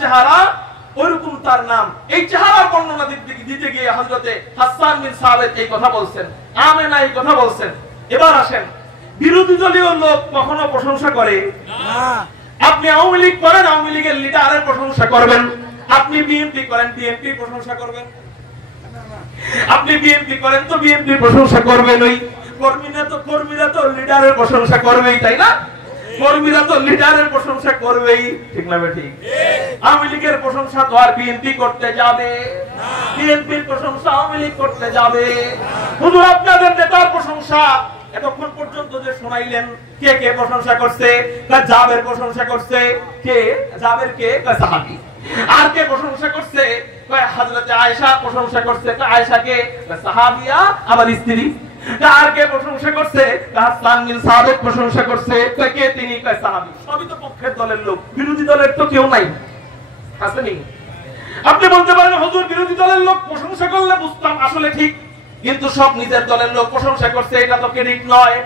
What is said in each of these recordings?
চেহারা ওইরকম তার নাম। এই চেহারার বর্ণনা দিতে গিয়ে হযরতে হাসান বিন সাবিত এই কথা বলছেন, আমেনা এই কথা বলছেন। এবার আসেন, বিরোধী দলীয় লোক কখনো প্রশংসা করে না। আপনি আওয়ামী লীগ করেন, আওয়ামী লীগের লিডারের প্রশংসা করবেন। আপনি বিএনপি করেন, বিএনপির প্রশংসা করবেন। আপনি বিএনপি করেন তো বিএনপির প্রশংসা করবেন। ওই কর্মীরা তো লিডারের প্রশংসা করবেই, তাই না? কর্মীরা তো লিডারের প্রশংসা করবেই, ঠিক না ঠিক? আওয়ামী লীগের প্রশংসা তো আর বিএনপি করতে যাবে না, বিএনপির প্রশংসা আওয়ামী লীগ করতে যাবে। হুজুর আপনাদের নেতার প্রশংসা এতক্ষণ পর্যন্ত যে শোনাইলেন, কে কে প্রশংসা করছে? জাবের প্রশংসা করছে। কে জাবের? কে? সাহাবী। আর কে প্রশংসা করছে? হযরত আয়েশা প্রশংসা করছে। আয়েশা কে? সাহাবিয়া, আবার স্ত্রী। আর কে প্রশংসা করছে? হাসান বিন সাবিত প্রশংসা করছে। কে তিনি? সাহাবী। সবই তো পক্ষের দলের লোক, বিরোধী দলের তো কেউ নাই, আসেনি? আপনি বলতে পারেন হুজুর বিরোধী দলের লোক প্রশংসা করলে বুঝতাম আসলে ঠিক, কিন্তু সব নিজের দলের লোক প্রশংসা করছে, এটা তো ক্রেডিট নয়।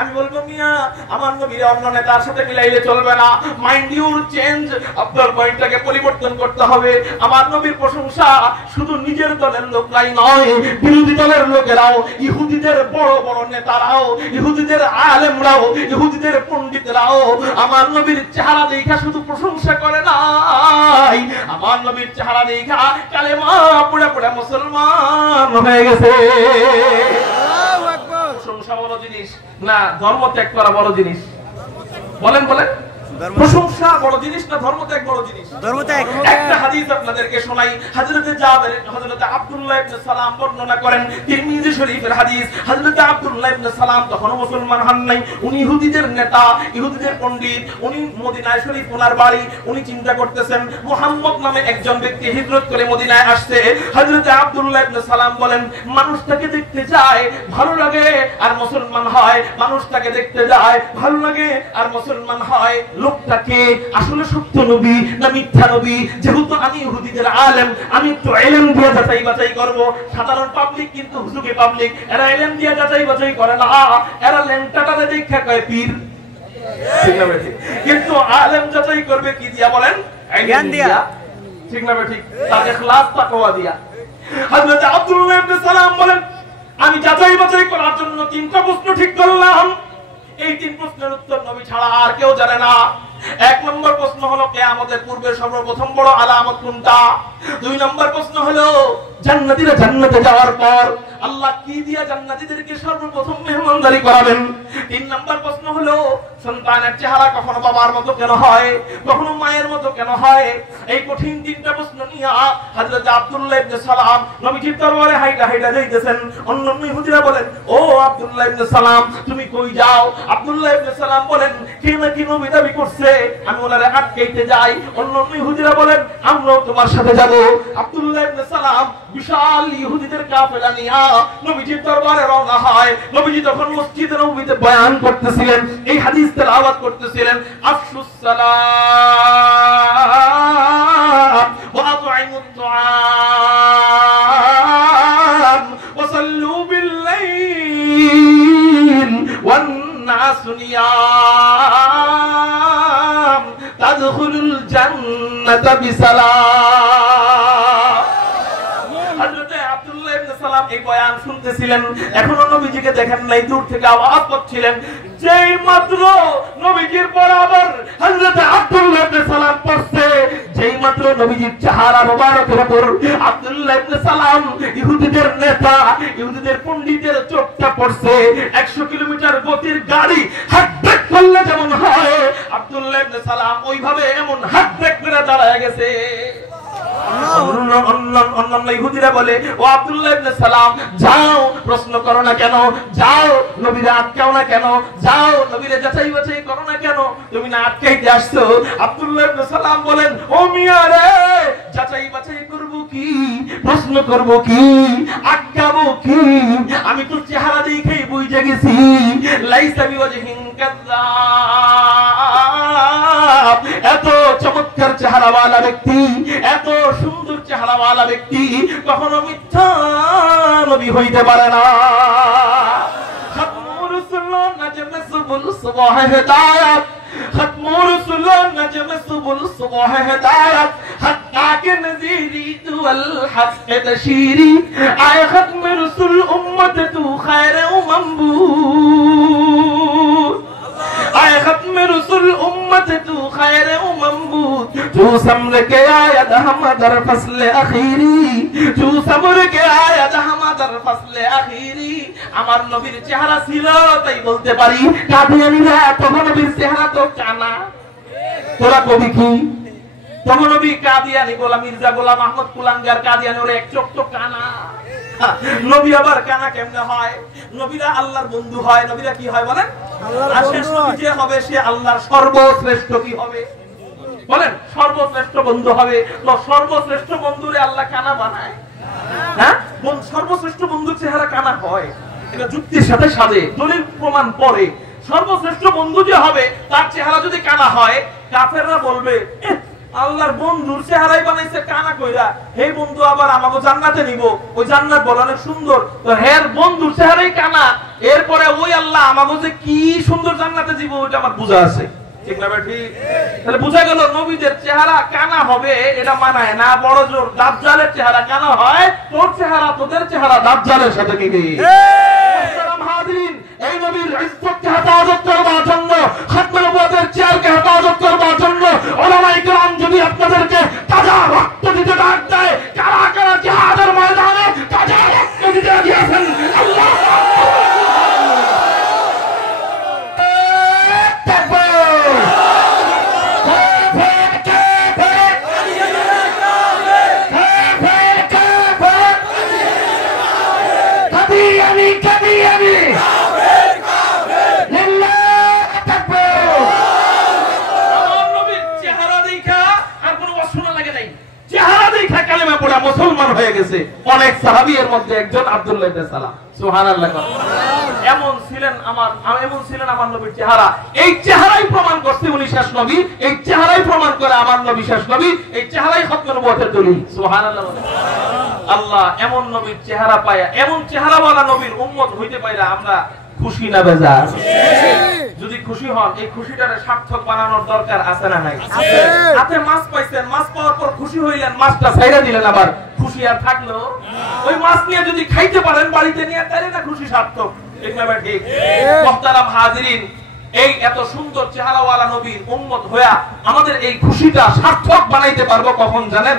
আমি বলবো মিয়া আমার নবীর অন্য নেতার সাথে মিলাইলে চলবে না। মাইন্ড ইউর চেঞ্জ, আপনার মাইন্ডটাকে পরিবর্তন করতে হবে। আমার নবীর প্রশংসা শুধু নিজের দলের লোকরাই নয়, বিরোধী দলের লোকেরাও, ইহুদিদের বড় বড় নেতারাও, ইহুদিদের আলেমরাও, ইহুদিদের পণ্ডিতরাও আমার নবীর চেহারা দেখা শুধু প্রশংসা করে নাই, আমার নবীর চেহারা দেখা কালেমা পড়ে পড়ে মুসলমান হয়ে গেছে। প্রশংসা বড় জিনিস না ধর্ম ত্যাগ করা বড় জিনিস? বলেন বলেন, প্রশংসা বড় জিনিস না ধর্ম ত্যাগ বড় জিনিস? ধর্ম ত্যাগ। একটা হাদিস আপনাদেরকে শোনাই। হযরতে জাবের, হযরতে আব্দুল্লাহ ইবনে সালাম বর্ণনা করেন, তিরমিজি শরীফের হাদিস। হযরতে আব্দুল্লাহ ইবনে সালাম তখনও মুসলমান হন নাই, উনি ইহুদিদের নেতা, ইহুদিদের পণ্ডিত, উনি মদিনায় শরীফ ওনার বাড়ি। উনি চিন্তা করতেছেন মুহাম্মদ নামে একজন ব্যক্তি হিজরত করে মদিনায় আসছে। হযরতে আব্দুল্লাহ ইবনে সালাম বলেন, মানুষটাকে দেখতে যায় ভালো লাগে আর মুসলমান হয়, মানুষটাকে দেখতে যায় ভালো লাগে আর মুসলমান হয়। লোকটাকে আসলে সত্য নবী না মিথ্যা নবী? যেহেতু আমি ইহুদিদের আলেম, আমি একটু ইলম দিয়ে যাচাই বাছাই করব। সাধারণ পাবলিক কিন্তু হুজুগে পাবলিক, এরা ইলম দিয়ে যাচাই বাছাই করে না, এরা ল্যাংটাটাতে দেখা কয় পীর, ঠিক না ঠিক? কিন্তু আলেম যাচাই করবে কি দিয়া বলেন? জ্ঞান দিয়া, ঠিক না ঠিক? তার ইখলাস তাকওয়া দিয়া। হযরত আব্দুল্লাহ ইবনে সালাম বলেন, আমি যাচাই বাছাই করার জন্য 3টা প্রশ্ন ঠিক করলাম। এই 3 প্রশ্নের উত্তর নবী ছাড়া আর কেউ জানে না। 1 নম্বর প্রশ্ন হলো কিয়ামতের পূর্বে সর্বপ্রথম বড় আলামত কোনটা? 2 নম্বর প্রশ্ন হলো জান্নাতীরা জান্নাতে যাওয়ার পর আল্লাহ কি দিয়া জান্নাতীদেরকে সর্বপ্রথম মেহমানদারি করাবেন? 3 নম্বর প্রশ্ন হলো সন্তানের চেহারা কখনো বাবার মতো কেন হয়, কখনো মায়ের মতো কেন হয়? এই কঠিন 3টা প্রশ্ন নিয়ে হযরত আব্দুল্লাহ ইবনে সালাম নবীজির দরবারে হাইটা হাইটা যাইতেছেন। অন্যান্য ইহুদিরা বলেন, ও আব্দুল্লাহ ইবনে সালাম তুমি কই যাও? আব্দুল্লাহ ইবনে সালাম বলেন, কে নাকি নবী দাবি করছে, আমি ওনারে আটকাইতে যাই। অন্যান্য ইহুদিরা বলেন, আমরাও তোমার সাথে যাব। আব্দুল্লাহ ইবনে সালাম বিশাল ইহুদিদের কাফেলা নিয়ে নবীজির দরবারে রওনা হয়। নবীজি তখন মসজিদে নববীতে বয়ান করতেছিলেন, এই হাদিস তেলাওয়াত করতেছিলেন, আফশুস সালাম ওয়া আতঈমুত তুআম ওয়া সাল্লু বিল লাইল ওয়ান নাসু নিয়াম তাদখুলুল জান্নাতা বিসালাম। হযরত আব্দুল্লাহ ইবনে সালাম এই বয়ান শুনতেছিলেন, এখনো নবীজিকে দেখেন নাই, দূর থেকে আওয়াজ করছিলেন। যেই মাত্র নবীজির বরাবর হযরত আব্দুল্লাহ ইবনে সালাম পড়ছে, যেই মাত্র নবীজির চেহারা মোবারকের উপর আব্দুল্লাহ ইবনে সালাম ইহুদিদের নেতা, ইহুদিদের পণ্ডিতের চোখটা পড়ছে, 100 কিলোমিটার গতির গাড়ি হাত ব্রেক করলে যেমন হয়, আব্দুল্লাহ ইবনে সালাম ওইভাবে এমন হাত ব্রেক করে দাঁড়ায় গেছে। অন্যান্য ইহুদিরা বলে, ও আব্দুল্লাহ ইবনে সালাম যাও, প্রশ্ন করো না কেন? যাও, নবীরে আটকাও না কেন? যাও, নবীরে যাচাই বাছাই করো না কেন? তুমি না আটকাইতে আসছো। আব্দুল্লাহ ইবনে সালাম বলেন, ও মিয়া রে, যাচাই বাছাই করব কি, প্রশ্ন করব কি, আটকাবো কি? আমি তো চেহারা দেখেই বুঝে গেছি, লাইসা বিওয়াজহিন কাযাব, এত চমৎকার চেহারাওয়ালা ব্যক্তি, এত সুন্দর চেহারাওয়ালা ব্যক্তি কখনো মিথ্যা নবী হইতে পারে না। खत्म रसूल नजम सुबुल सुबह हिदायत हत्ता के नजीरी तू अल हक तशीरी आए खत्म रसूल उम्मत तू खैर उम्मबूद आए खत्म रसूल उम्मत तू खैर उम्मबूद जो समर के आयत हम दर फसल अखीरी जो समर के आयत हम दर फसल अखीरी আমার নবীর চেহারা ছিল তাই বলতে পারি কাদিয়ানীরা তখন নবীর চেহারা তো কানা তোরা কবি কি তখন নবী কাদিয়ানী গোলাম মির্জা গোলাম আহমদ কুলাঙ্গার কাদিয়ানী ওর এক চোখ তো কানা নবী আবার কানা কেমনে হয় নবীরা আল্লাহর বন্ধু হয় নবীরা কি হয় বলেন আল্লাহর বন্ধু যে হবে সে আল্লাহর সর্বশ্রেষ্ঠ কি হবে বলেন সর্বশ্রেষ্ঠ বন্ধু হবে তো সর্বশ্রেষ্ঠ বন্ধুরে আল্লাহ কানা বানায় হ্যাঁ সর্বশ্রেষ্ঠ বন্ধুর চেহারা কানা হয় এটা যুক্তির সাথে সাথে দলিল প্রমাণ পরে সর্বশ্রেষ্ঠ বন্ধু যে হবে তার চেহারা যদি কানা হয় কাফেররা বলবে আল্লাহর বন্ধুর চেহারাই বানাইছে কানা কইরা হে বন্ধু আবার আমাকে জান্নাতে নিব ওই জান্নাত বড় অনেক সুন্দর তো হের বন্ধুর চেহারাই কানা এরপরে ওই আল্লাহ আমাকে যে কি সুন্দর জান্নাতে দিব ওটা আমার বুঝা আছে ঠিক না বেটি তাহলে বুঝা গেল নবীদের চেহারা কানা হবে এটা মানায় না বড় জোর দাজ্জালের চেহারা কানা হয় তোর চেহারা তোদের চেহারা দাজ্জালের সাথে কি মুহতারাম হাজিরিন এই নবীর ইজ্জতকে হেফাজত করবার জন্য খাতমে নবুয়তের চেয়ারকে হেফাজত করবার জন্য উলামায়ে কেরাম যদি আপনাদেরকে তাজা রক্ত দিতে ডাক দেয় কারা কারা জিহাদের ময়দানে তাজা রক্ত দিতে দিয়েছেন আল্লাহু মুসলমান হয়ে গেছে অনেক সাহাবী এর মধ্যে একজন আব্দুল্লাহ ইবনে সালাম সুবহানাল্লাহ এমন ছিলেন আমার নবীর চেহারা এই চেহারাই প্রমাণ করছে উনি শেষ নবী এই চেহারাই প্রমাণ করে আমার নবী শেষ নবী এই চেহারাই খতমে নবুয়তের দলিল সুবহানাল্লাহ আল্লাহ এমন নবীর চেহারা পায়া এমন চেহারাওয়ালা নবীর উম্মত হইতে পাইরা আমরা খুশি না বেজার যদি খুশি হন এই খুশিটারে সার্থক বানানোর দরকার আছে না নাই আছে হাতে মাছ পাইছেন মাছ পাওয়ার পর খুশি হইলেন মাছটা ছাইড়া দিলেন আবার খুশি আর থাকলো ওই মাছ নিয়ে যদি খাইতে পারেন বাড়িতে নিয়ে তাহলে না খুশি সার্থক ঠিক না ঠিক মুহতারাম হাজিরিন এই এত সুন্দর চেহারাওয়ালা নবীর উম্মত হইয়া আমাদের এই খুশিটা সার্থক বানাইতে পারবো কখন জানেন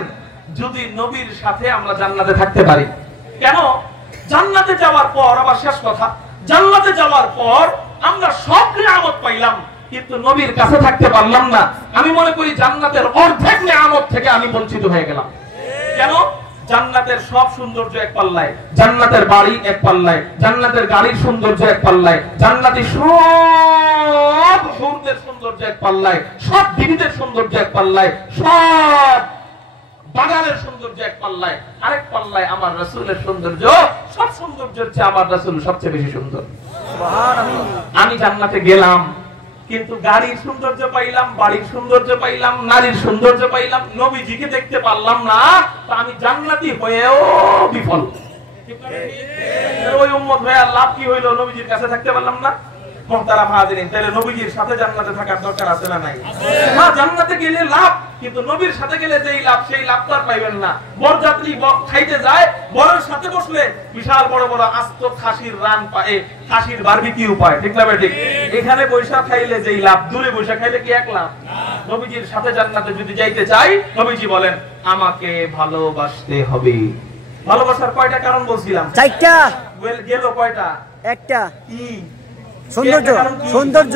যদি নবীর সাথে আমরা জান্নাতে থাকতে পারি কেন জান্নাতে যাওয়ার পর আবার শেষ কথা জান্নাতে যাওয়ার পর আমরা সব নিয়ামত পাইলাম কিন্তু নবীর কাছে থাকতে পারলাম না আমি মনে করি জান্নাতের অর্ধেক নিয়ামত থেকে আমি বঞ্চিত হয়ে গেলাম কেন জান্নাতের সব সৌন্দর্য এক পাল্লায় জান্নাতের বাড়ি এক পাল্লায় জান্নাতের গাড়ির সৌন্দর্য এক পাল্লায় জান্নাতি সব হুরদের সৌন্দর্য এক পাল্লায় সব বিবিদের সৌন্দর্য এক পাল্লায় সব বাগানের সৌন্দর্য এক পাল্লায় আরেক পাল্লায় আমার রাসূলের সৌন্দর্য সব সৌন্দর্যের চেয়ে আমার রাসূল সবচেয়ে বেশি সুন্দর সুবহানাল্লাহ আমি জান্নাতে গেলাম কিন্তু গাড়ির সৌন্দর্য পাইলাম বাড়ির সৌন্দর্য পাইলাম নারীর সৌন্দর্য পাইলাম নবীজিকে দেখতে পারলাম না তো আমি জান্নাতি হয়েও বিফল ওই উম্মত হয়ে লাভ কি হইলো নবীজির কাছে থাকতে পারলাম না মুহতারাম হাজিরিন তাহলে নবীজির সাথে জান্নাতে থাকার দরকার আছে না নাই না জান্নাতে গেলে লাভ কিন্তু নবীর সাথে গেলে যেই লাভ সেই লাভ তো আর পাইবেন না বরযাত্রী খাইতে যায় বরের সাথে বসলে বিশাল বড় বড় আস্ত খাসির রান পায় খাসির বারবিকিউ পায় ঠিক না ঠিক এখানে বৈশা খাইলে যেই লাভ দূরে বৈশা খাইলে কি এক লাভ নবীজির সাথে জান্নাতে যদি যাইতে চাই নবীজি বলেন আমাকে ভালোবাসতে হবে ভালোবাসার কয়টা কারণ বলছিলাম চারটা গেল কয়টা একটা কি সৌন্দর্য সৌন্দর্য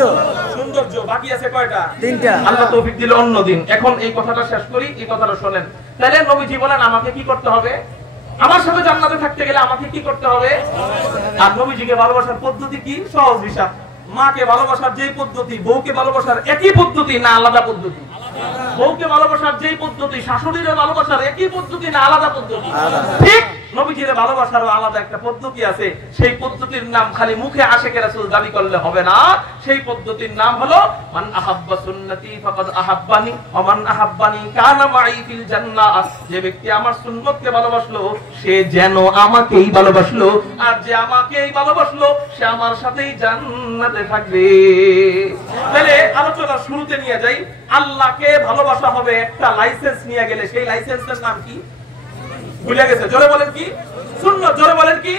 সৌন্দর্য বাকি আছে কয়টা তিনটা আল্লাহ তৌফিক দিলে অন্য দিন এখন এই কথাটা শেষ করি এই কথাটা শুনেন তাহলে নবীজি বলেন আমাকে কি করতে হবে আমার সাথে জান্নাতে থাকতে গেলে আমাকে কি করতে হবে আর নবীজিকে ভালোবাসার পদ্ধতি কি সহজ হিসাব মাকে ভালোবাসার যেই পদ্ধতি বউকে ভালোবাসার একই পদ্ধতি না আলাদা পদ্ধতি বউকে ভালোবাসার যেই পদ্ধতি শাশুড়ির ভালোবাসার একই পদ্ধতি না আলাদা পদ্ধতি ঠিক নবীজির ভালোবাসারও আলাদা একটা পদ্ধতি আছে। সেই পদ্ধতির নাম খালি মুখে আশিকে রাসূল দাবি করলে হবে না। সেই পদ্ধতির নাম হলো মান আহাব্বা সুন্নতি ফাকাদ আহাব্বানি ওয়া মান আহাব্বানি কানা মাই ফিল জান্নাহ। যে ব্যক্তি আমার সুন্নতকে ভালোবাসলো সে যেন আমাকেই ভালোবাসলো, আর যে আমাকেই ভালোবাসলো সে আমার সাথেই জান্নাতে থাকবে। তাহলে আলোচনার শুরুতে নিয়ে যাই, আল্লাহকে ভালোবাসা হবে একটা লাইসেন্স নিয়ে গেলে, সেই লাইসেন্সের নাম কি? ভুলে গেছে? জোরে বলেন কি? সুন্নাত। জোরে বলেন কি?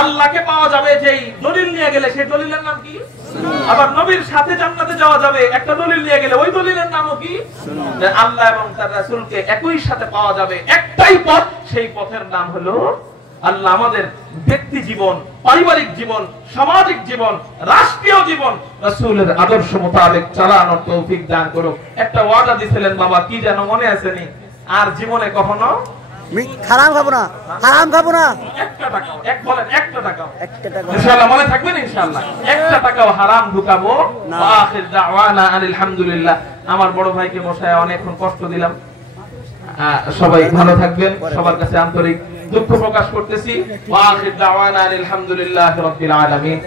আল্লাহকে পাওয়া যাবে যেই দলিল নিয়ে গেলে, সেই দলিলের নাম কি? আবার নবীর সাথে জান্নাতে যাওয়া যাবে একটা দলিল নিয়ে গেলে, ওই দলিলের নামও কি? আল্লাহ এবং তার রাসূলকে একই সাথে পাওয়া যাবে একটাই পথ, সেই পথের নাম হলো আল্লাহ। আমাদের ব্যক্তি জীবন, পারিবারিক জীবন, সামাজিক জীবন, রাষ্ট্রীয় জীবন রাসূলের আদর্শ মোতাবেক চালানোর তৌফিক দান করুক। একটা ওয়াদা দিয়েছিলেন বাবা, কি যেন মনে আছে নি? আর জীবনে কখনো হারাম খাবো না, হারাম খাবো না। একটা টাকাও, এক বলেন একটা টাকাও, ইনশাআল্লাহ মনে থাকবেন ইনশাআল্লাহ, একটা টাকাও হারাম ঢুকাবো না। আখির দাওয়ানা আলহামদুলিল্লাহ। আমার বড় ভাইকে বসায় অনেকক্ষণ কষ্ট দিলাম। সবাই ভালো থাকবেন, সবার কাছে আন্তরিক দুঃখ প্রকাশ করতেছি। আখির দাওয়ানা আলহামদুলিল্লাহি রাব্বিল আলামিন।